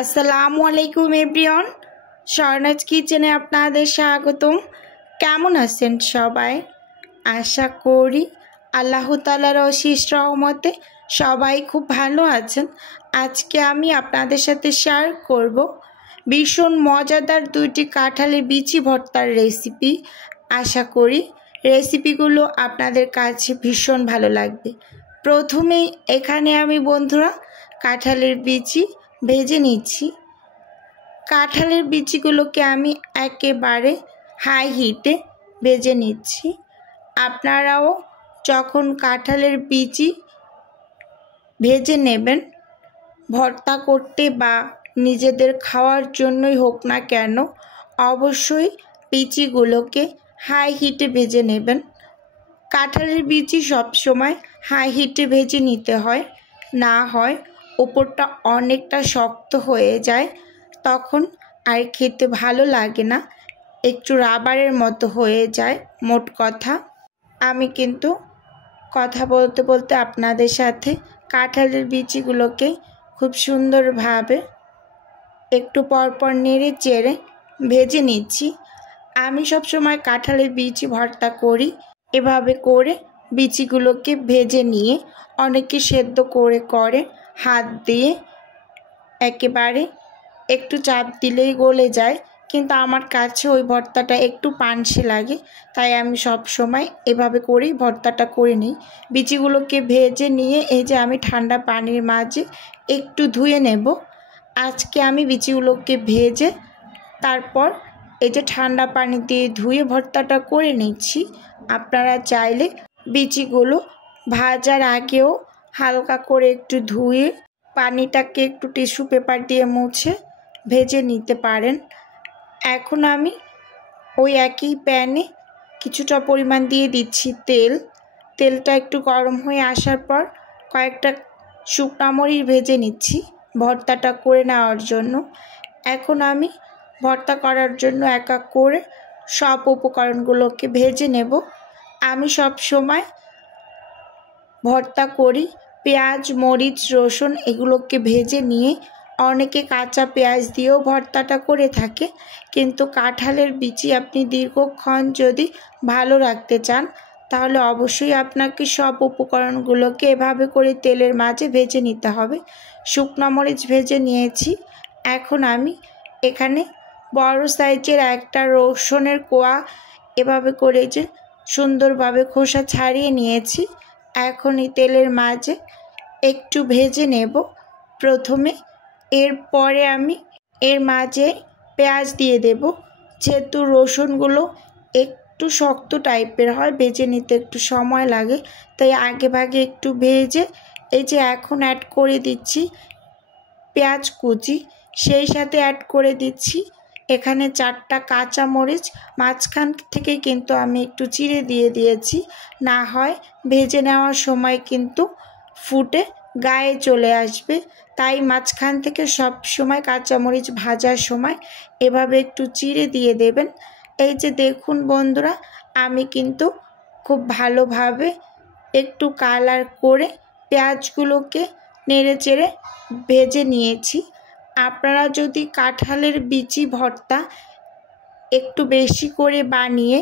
আসসালামু আলাইকুম এভরিওয়ান, স্বর্ণাজ কিচেনে আপনাদের স্বাগতম। কেমন আছেন সবাই? আশা করি আল্লাহ তাআলার অশেষ রহমতে সবাই খুব ভালো আছেন। আজকে আমি আপনাদের সাথে শেয়ার করব ভীষণ মজাদার দুইটি কাঁঠালের বিচি ভর্তার রেসিপি। আশা করি রেসিপিগুলো আপনাদের কাছে ভীষণ ভালো লাগবে। প্রথমেই এখানে আমি বন্ধুরা কাঁঠালের বিচি ভেজে নিচ্ছি। কাঁঠালের বিচিগুলোকে আমি একেবারে হাই হিটে ভেজে নিচ্ছি। আপনারাও যখন কাঁঠালের বিচি ভেজে নেবেন, ভর্তা করতে বা নিজেদের খাওয়ার জন্যই হোক না কেন, অবশ্যই বিচিগুলোকে হাই হিটে ভেজে নেবেন। কাঁঠালের বিচি সবসময় হাই হিটে ভেজে নিতে হয়, না হয় উপরটা অনেকটা শক্ত হয়ে যায়, তখন আর খেতে ভালো লাগে না, একটু রাবারের মতো হয়ে যায়। মোট কথা, আমি কিন্তু কথা বলতে বলতে আপনাদের সাথে কাঁঠালের বিচিগুলোকে খুব সুন্দরভাবে একটু পরপর নেড়ে চেড়ে ভেজে নিচ্ছি। আমি সবসময় কাঁঠালের বিচি ভর্তা করি এভাবে করে, বিচিগুলোকে ভেজে নিয়ে। অনেকে সেদ্ধ করে হাত দিয়ে একেবারে একটু চাপ দিলেই গলে যায়, কিন্তু আমার কাছে ওই ভর্তাটা একটু পানসে লাগে, তাই আমি সব সময় এভাবে করেই ভর্তাটা করে নিই। বিচিগুলোকে ভেজে নিয়ে এই যে আমি ঠান্ডা পানির মাঝে একটু ধুয়ে নেব। আজকে আমি বিচিগুলোকে ভেজে তারপর এই যে ঠান্ডা পানি দিয়ে ধুয়ে ভর্তাটা করে নিচ্ছি। আপনারা চাইলে বিচিগুলো ভাজার আগেও হালকা করে একটু ধুয়ে পানিটাকে একটু টিস্যু পেপার দিয়ে মুছে ভেজে নিতে পারেন। এখন আমি ওই একই প্যানে কিছুটা পরিমাণ দিয়ে দিচ্ছি তেল। তেলটা একটু গরম হয়ে আসার পর কয়েকটা শুকনো মরিচ ভেজে নিচ্ছি ভর্তাটা করে নেওয়ার জন্য। এখন আমি ভর্তা করার জন্য এক এক করে সব উপকরণগুলোকে ভেজে নেব। আমি সব সময় ভর্তা করি পেঁয়াজ, মরিচ, রসুন এগুলোকে ভেজে নিয়ে। অনেকে কাঁচা পেঁয়াজ দিয়েও ভর্তাটা করে থাকে, কিন্তু কাঁঠালের বিচি আপনি দীর্ঘক্ষণ যদি ভালো রাখতে চান, তাহলে অবশ্যই আপনাকে সব উপকরণগুলোকে এভাবে করে তেলের মাঝে ভেজে নিতে হবে। শুকনো মরিচ ভেজে নিয়েছি। এখন আমি এখানে বড় সাইজের একটা রসুনের কোয়া এভাবে করে যে সুন্দরভাবে খোসা ছাড়িয়ে নিয়েছি। এখন এই তেলের মাঝে একটু ভেজে নেব প্রথমে। এরপরে আমি এর মাঝে পেঁয়াজ দিয়ে দেব। যেহেতু রসুনগুলো একটু শক্ত টাইপের হয়, ভেজে নিতে একটু সময় লাগে, তাই আগে ভাগে একটু ভেজে এই যে এখন অ্যাড করে দিচ্ছি পেঁয়াজ কুচি। সেই সাথে অ্যাড করে দিচ্ছি এখানে 4টা কাঁচা মরিচ। মাঝখান থেকে কিন্তু আমি একটু চিড়ে দিয়ে দিয়েছি, না হয় ভেজে নেওয়ার সময় কিন্তু ফুটে গায়ে চলে আসবে, তাই মাঝখান থেকে সব সময় কাঁচামরিচ ভাজার সময় এভাবে একটু চিড়ে দিয়ে দেবেন। এই যে দেখুন বন্ধুরা, আমি কিন্তু খুব ভালোভাবে একটু কালার করে পেঁয়াজগুলোকে নেড়ে চেড়ে ভেজে নিয়েছি। আপনারা যদি কাঁঠালের বিচি ভর্তা একটু বেশি করে বানিয়ে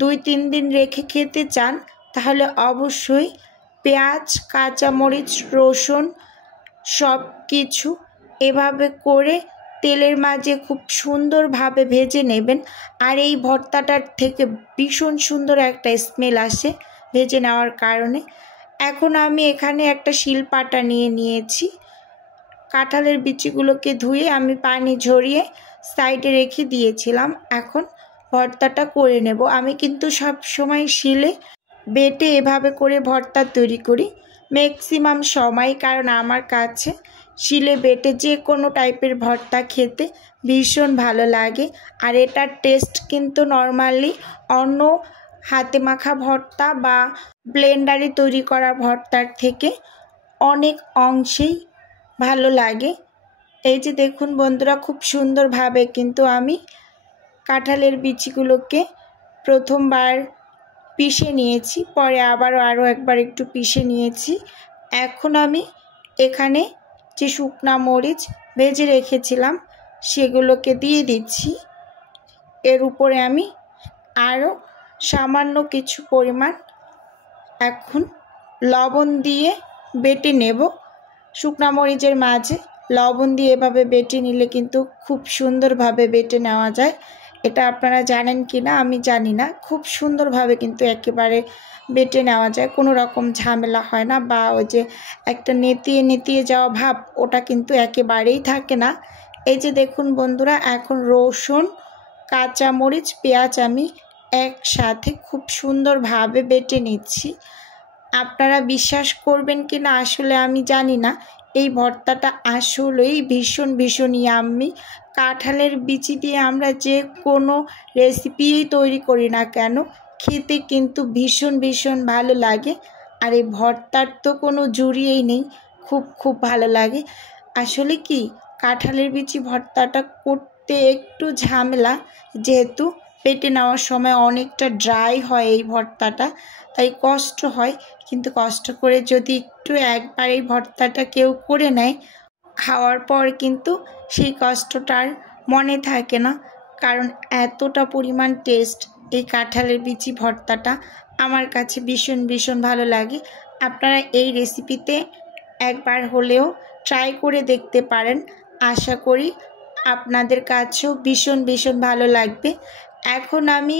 2-3 দিন রেখে খেতে চান, তাহলে অবশ্যই পেঁয়াজ, কাঁচামরিচ, রসুন সব কিছু এভাবে করে তেলের মাঝে খুব সুন্দরভাবে ভেজে নেবেন। আর এই ভর্তাটার থেকে ভীষণ সুন্দর একটা স্মেল আসে ভেজে নেওয়ার কারণে। এখন আমি এখানে একটা শিলপাটা নিয়েছি। কাঁঠালের বিচিগুলোকে ধুয়ে আমি পানি ঝরিয়ে সাইডে রেখে দিয়েছিলাম। এখন ভর্তাটা করে নেব। আমি কিন্তু সব সময় শিলে বেটে এভাবে করে ভর্তা তৈরি করি ম্যাক্সিমাম সময়, কারণ আমার কাছে শিলে বেটে যে কোনো টাইপের ভর্তা খেতে ভীষণ ভালো লাগে। আর এটার টেস্ট কিন্তু নর্মালি অন্য হাতে মাখা ভর্তা বা ব্লেন্ডারে তৈরি করা ভর্তার থেকে অনেক অংশেই ভালো লাগে। এই যে দেখুন বন্ধুরা, খুব সুন্দরভাবে কিন্তু আমি কাঁঠালের বিচিগুলোকে প্রথমবার পিষে নিয়েছি, পরে আবারও একবার একটু পিষে নিয়েছি। এখন আমি এখানে যে শুকনা মরিচ ভেজে রেখেছিলাম সেগুলোকে দিয়ে দিচ্ছি। এর উপরে আমি আরও সামান্য কিছু পরিমাণ এখন লবণ দিয়ে বেটে নেব। শুকনা মরিচের মাঝে লবণ দিয়ে এভাবে বেটে নিলে কিন্তু খুব সুন্দরভাবে বেটে নেওয়া যায়। এটা আপনারা জানেন কি না আমি জানি না, খুব সুন্দরভাবে কিন্তু একেবারে বেটে নেওয়া যায়, কোনো রকম ঝামেলা হয় না, বা ওই যে একটা নেতিয়ে নেতিয়ে যাওয়া ভাব ওটা কিন্তু একেবারেই থাকে না। এই যে দেখুন বন্ধুরা, এখন রসুন, কাঁচামরিচ, পেঁয়াজ আমি একসাথে খুব সুন্দরভাবে বেটে নিচ্ছি। আপনারা বিশ্বাস করবেন কি না আসলে আমি জানি না, এই ভর্তাটা আসলেই ভীষণ ভীষণ ইয়াম্মি। কাঁঠালের বিচি দিয়ে আমরা যে কোনো রেসিপি তৈরি করি না কেন, খেতে কিন্তু ভীষণ ভীষণ ভালো লাগে। আর এই ভর্তার তো কোনো জুড়িয়েই নেই, খুব খুব ভালো লাগে। আসলে কি কাঁঠালের বিচি ভর্তাটা করতে একটু ঝামেলা, যেহেতু পেটে নেওয়ার সময় অনেকটা ড্রাই হয় এই ভর্তাটা, তাই কষ্ট হয়। কিন্তু কষ্ট করে যদি একটু একবার এই ভর্তাটা কেউ করে নেয়, খাওয়ার পর কিন্তু সেই কষ্টটা আর মনে থাকে না, কারণ এতটা পরিমাণ টেস্ট এই কাঁঠালের বিচি ভর্তাটা আমার কাছে ভীষণ ভীষণ ভালো লাগে। আপনারা এই রেসিপিতে একবার হলেও ট্রাই করে দেখতে পারেন, আশা করি আপনাদের কাছেও ভীষণ ভীষণ ভালো লাগবে। এখন আমি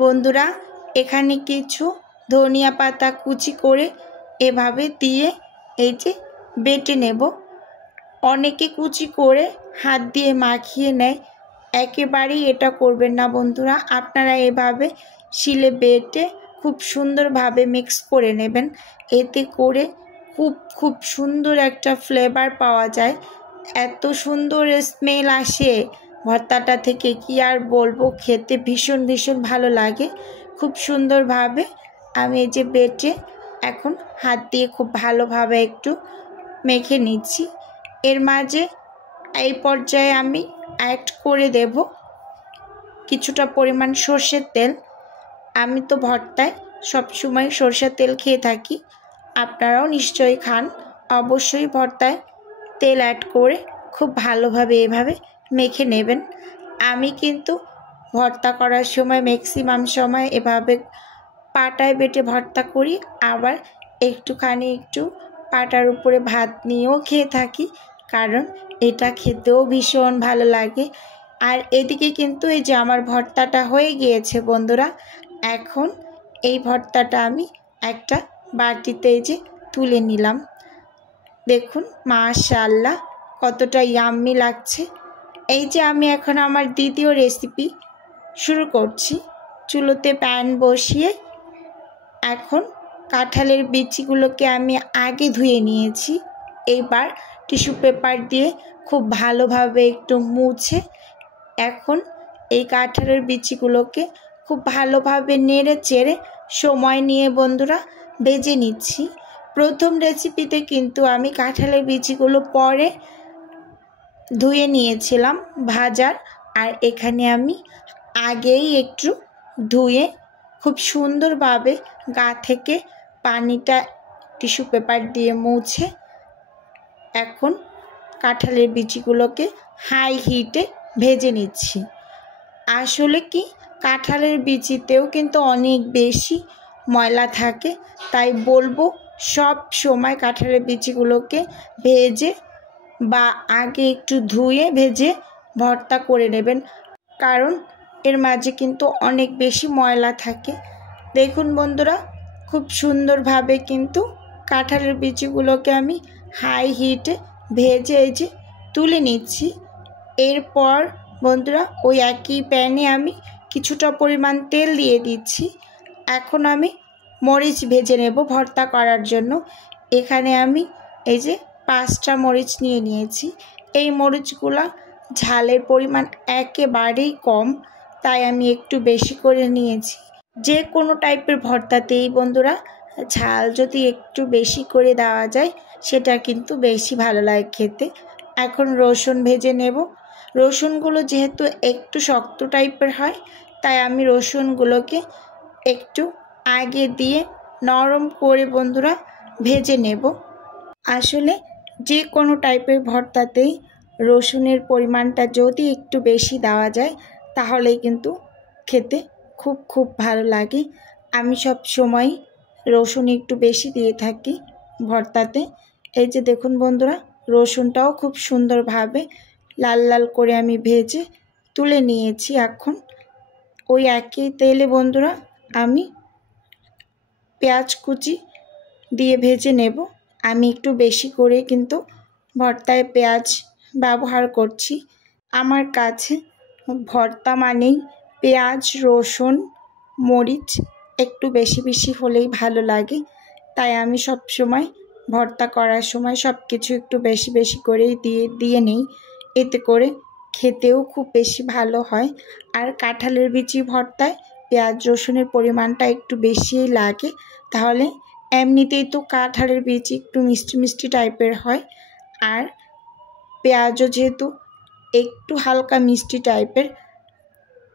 বন্ধুরা এখানে কিছু ধনিয়া পাতা কুচি করে এভাবে দিয়ে এই যে বেটে নেব। অনেকে কুচি করে হাত দিয়ে মাখিয়ে নেয়, একেবারেই এটা করবেন না বন্ধুরা। আপনারা এভাবে শিলে বেটে খুব সুন্দরভাবে মিক্স করে নেবেন, এতে করে খুব খুব সুন্দর একটা ফ্লেভার পাওয়া যায়, এত সুন্দর স্মেল আসে ভর্তাটা থেকে কি আর বলবো, খেতে ভীষণ ভীষণ ভালো লাগে। খুব সুন্দরভাবে আমি এই যে বেটে এখন হাত দিয়ে খুব ভালোভাবে একটু মেখে নিচ্ছি। এর মাঝে এই পর্যায়ে আমি অ্যাড করে দেব কিছুটা পরিমাণ সর্ষের তেল। আমি তো ভর্তায় সবসময় সর্ষের তেল খেয়ে থাকি, আপনারাও নিশ্চয়ই খান। অবশ্যই ভর্তায় তেল অ্যাড করে খুব ভালোভাবে এভাবে মেখে নেবেন। আমি কিন্তু ভর্তা করার সময় ম্যাক্সিমাম সময় এভাবে পাটায় বেটে ভর্তা করি, আবার একটু পাটার উপরে ভাত নিয়েও খেয়ে থাকি, কারণ এটা খেতেও ভীষণ ভালো লাগে। আর এদিকে কিন্তু এই যে আমার ভর্তাটা হয়ে গিয়েছে বন্ধুরা। এখন এই ভর্তাটা আমি একটা বাটিতে এই যে তুলে নিলাম। দেখুন মাশাআল্লাহ কতটা ইয়াম্মি লাগছে। এই যে আমি এখন আমার দ্বিতীয় রেসিপি শুরু করছি। চুলোতে প্যান বসিয়ে এখন কাঁঠালের বিচিগুলোকে আমি আগে ধুয়ে নিয়েছি, এইবার টিস্যু পেপার দিয়ে খুব ভালোভাবে একটু মুছে এখন এই কাঁঠালের বিচিগুলোকে খুব ভালোভাবে নেড়ে চেড়ে সময় নিয়ে বন্ধুরা ভেজে নিচ্ছি। প্রথম রেসিপিতে কিন্তু আমি কাঁঠালের বিচিগুলো পরে ধুয়ে নিয়েছিলাম ভাজার, আর এখানে আমি আগেই একটু ধুয়ে খুব সুন্দরভাবে গা থেকে পানিটা টিস্যু পেপার দিয়ে মুছে এখন কাঁঠালের বিচিগুলোকে হাই হিটে ভেজে নিচ্ছি। আসলে কি কাঁঠালের বিচিতেও কিন্তু অনেক বেশি ময়লা থাকে, তাই বলবো সব সময় কাঁঠালের বিচিগুলোকে ভেজে বা আগে একটু ধুয়ে ভেজে ভর্তা করে নেবেন, কারণ এর মাঝে কিন্তু অনেক বেশি ময়লা থাকে। দেখুন বন্ধুরা খুব সুন্দরভাবে কিন্তু কাঁঠালের বিচিগুলোকে আমি হাই হিটে ভেজে এই যে তুলে নিচ্ছি। এরপর বন্ধুরা ওই একই প্যানে আমি কিছুটা পরিমাণ তেল দিয়ে দিচ্ছি। এখন আমি মরিচ ভেজে নেব ভর্তা করার জন্য। এখানে আমি এই যে 5টা মরিচ নিয়ে নিয়েছি। এই মরিচগুলো ঝালের পরিমাণ একেবারেই কম, তাই আমি একটু বেশি করে নিয়েছি। যে কোনো টাইপের ভর্তাতেই বন্ধুরা ঝাল যদি একটু বেশি করে দেওয়া যায় সেটা কিন্তু বেশি ভালো লাগে খেতে। এখন রসুন ভেজে নেব। রসুনগুলো যেহেতু একটু শক্ত টাইপের হয়, তাই আমি রসুনগুলোকে একটু আগে দিয়ে নরম করে বন্ধুরা ভেজে নেব। আসলে যে কোনো টাইপের ভর্তাতেই রসুনের পরিমাণটা যদি একটু বেশি দেওয়া যায় তাহলেই কিন্তু খেতে খুব ভালো লাগে। আমি সব সময় রসুন একটু বেশি দিয়ে থাকি ভর্তাতে। এই যে দেখুন বন্ধুরা, রসুনটাও খুব সুন্দরভাবে লাল লাল করে আমি ভেজে তুলে নিয়েছি। এখন ওই একই তেলে বন্ধুরা আমি পেঁয়াজ কুচি দিয়ে ভেজে নেব। আমি একটু বেশি করে কিন্তু ভর্তায় পেঁয়াজ ব্যবহার করছি। আমার কাছে ভর্তা মানেই পেঁয়াজ, রসুন, মরিচ একটু বেশি হলেই ভালো লাগে। তাই আমি সব সময় ভর্তা করার সময় সব কিছু একটু বেশি করেই দিয়ে নেই। এতে করে খেতেও খুব বেশি ভালো হয়। আর কাঁঠালের বিচি ভর্তায় পেঁয়াজ রসুনের পরিমাণটা একটু বেশিই লাগে। তাহলে এমনিতেই তো কাঁঠালের বিচি একটু মিষ্টি টাইপের হয়, আর পেঁয়াজও যেহেতু একটু হালকা মিষ্টি টাইপের,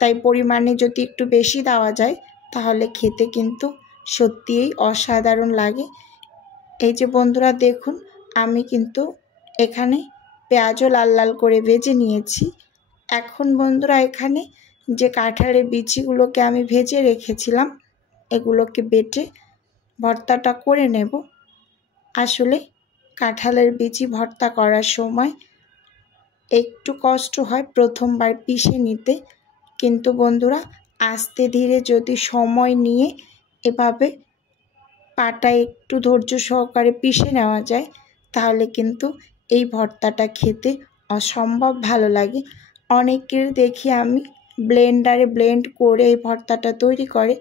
তাই পরিমাণে যদি একটু বেশি দেওয়া যায় তাহলে খেতে কিন্তু সত্যিই অসাধারণ লাগে। এই যে বন্ধুরা দেখুন, আমি কিন্তু এখানে পেঁয়াজও লাল লাল করে ভেজে নিয়েছি। এখন বন্ধুরা এখানে যে কাঁঠালের বিচিগুলোকে আমি ভেজে রেখেছিলাম এগুলোকে বেটে ভর্তাটা করে নেব। আসলে কাঁঠালের বিচি ভর্তা করার সময় একটু কষ্ট হয় প্রথমবার পিষে নিতে, কিন্তু বন্ধুরা আস্তে ধীরে যদি সময় নিয়ে এভাবে পাটায় একটু ধৈর্য সহকারে পিষে নেওয়া যায় তাহলে কিন্তু এই ভর্তাটা খেতে অসম্ভব ভালো লাগে। অনেকের দেখি আমি ব্লেন্ডারে ব্লেন্ড করে এই ভর্তাটা তৈরি করে,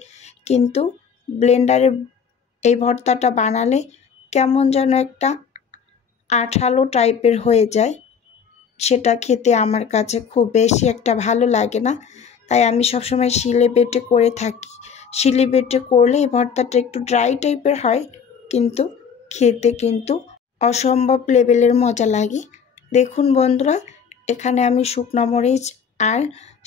কিন্তু ব্লেন্ডারে এই ভর্তাটা বানালে কেমন যেন একটা আঠালো টাইপের হয়ে যায়, সেটা খেতে আমার কাছে খুব বেশি একটা ভালো লাগে না। তাই আমি সবসময় শিলে বেটে করে থাকি। শিলে বেটে করলে এই ভর্তাটা একটু ড্রাই টাইপের হয়, কিন্তু খেতে কিন্তু অসম্ভব লেভেলের মজা লাগে। দেখুন বন্ধুরা, এখানে আমি শুকনো মরিচ আর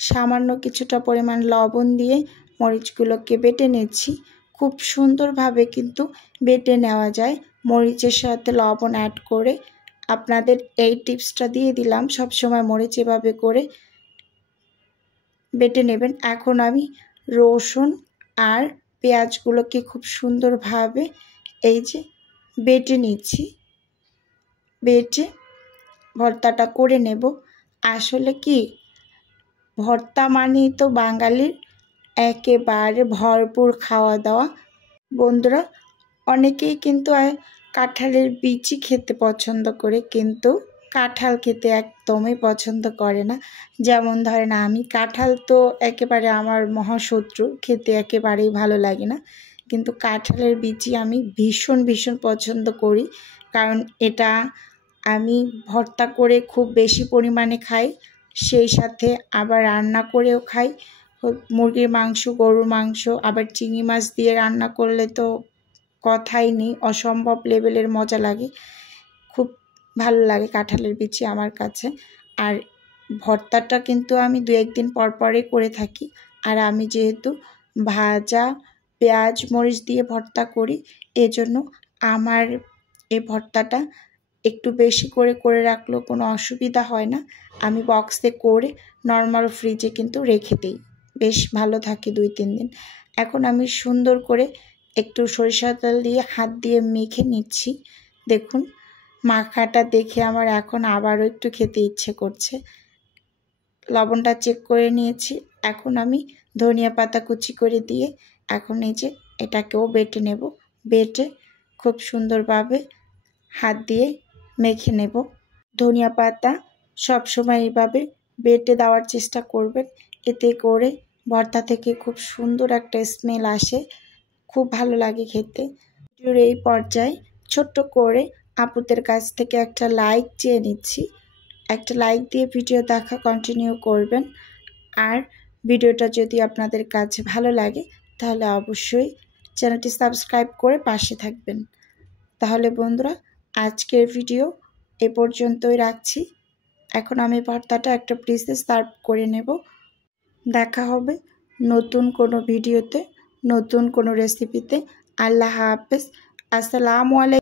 সামান্য কিছুটা পরিমাণ লবণ দিয়ে মরিচগুলোকে বেটে নিচ্ছি। খুব সুন্দরভাবে কিন্তু বেটে নেওয়া যায় মরিচের সাথে লবণ অ্যাড করে। আপনাদের এই টিপসটা দিয়ে দিলাম, সবসময় মরিচ এভাবে করে বেটে নেবেন। এখন আমি রসুন আর পেঁয়াজগুলোকে খুব সুন্দরভাবে এই যে বেটে নিচ্ছি, বেটে ভর্তাটা করে নেব। আসলে কি, ভর্তা মানেই তো বাঙালির একেবারে ভরপুর খাওয়া দাওয়া। বন্ধুরা অনেকেই কিন্তু কাঁঠালের বিচি খেতে পছন্দ করে, কিন্তু কাঁঠাল খেতে একদমই পছন্দ করে না। যেমন ধরেন আমি, কাঁঠাল তো একেবারে আমার মহাশত্রু, খেতে একেবারেই ভালো লাগে না, কিন্তু কাঁঠালের বিচি আমি ভীষণ পছন্দ করি। কারণ এটা আমি ভর্তা করে খুব বেশি পরিমাণে খাই, সেই সাথে আবার রান্না করেও খাই। মুরগির মাংস, গরুর মাংস, আবার চিংড়ি মাছ দিয়ে রান্না করলে তো কথাই নেই, অসম্ভব লেভেলের মজা লাগে। খুব ভালো লাগে কাঁঠালের বিচি আমার কাছে। আর ভর্তাটা কিন্তু আমি 2-1 দিন পরই করে থাকি। আর আমি যেহেতু ভাজা পেঁয়াজ মরিচ দিয়ে ভর্তা করি, এজন্য আমার এই ভর্তাটা একটু বেশি করে রাখলেও কোনো অসুবিধা হয় না। আমি বক্সে করে নর্মাল ফ্রিজে কিন্তু রেখে দিই, বেশ ভালো থাকে 2-3 দিন। এখন আমি সুন্দর করে একটু সরিষার তেল দিয়ে হাত দিয়ে মেখে নিচ্ছি। দেখুন মাখাটা দেখে আমার এখন আবারও একটু খেতে ইচ্ছে করছে। লবণটা চেক করে নিয়েছি। এখন আমি ধনিয়া পাতা কুচি করে দিয়ে এখন এই যে এটাকেও বেটে নেব। বেটে খুব সুন্দরভাবে হাত দিয়ে মেখে নেব। ধনিয়া পাতা সবসময় এইভাবে বেটে দেওয়ার চেষ্টা করবেন, এতে করে ভর্তা থেকে খুব সুন্দর একটা স্মেল আসে, খুব ভালো লাগে খেতে। ভিডিওর এই পর্যায়ে ছোট্ট করে আপুদের কাছ থেকে একটা লাইক চেয়ে নিচ্ছি। একটা লাইক দিয়ে ভিডিও দেখা কন্টিনিউ করবেন। আর ভিডিওটা যদি আপনাদের কাছে ভালো লাগে তাহলে অবশ্যই চ্যানেলটি সাবস্ক্রাইব করে পাশে থাকবেন। তাহলে বন্ধুরা আজকের ভিডিও এ পর্যন্তই রাখছি। এখন আমি ভর্তাটা একটা প্লেটে সার্ভ করে নেব। দেখা হবে নতুন কোনো ভিডিওতে, নতুন কোনো রেসিপিতে। আল্লাহ হাফেজ। আসসালামু আলাইকুম।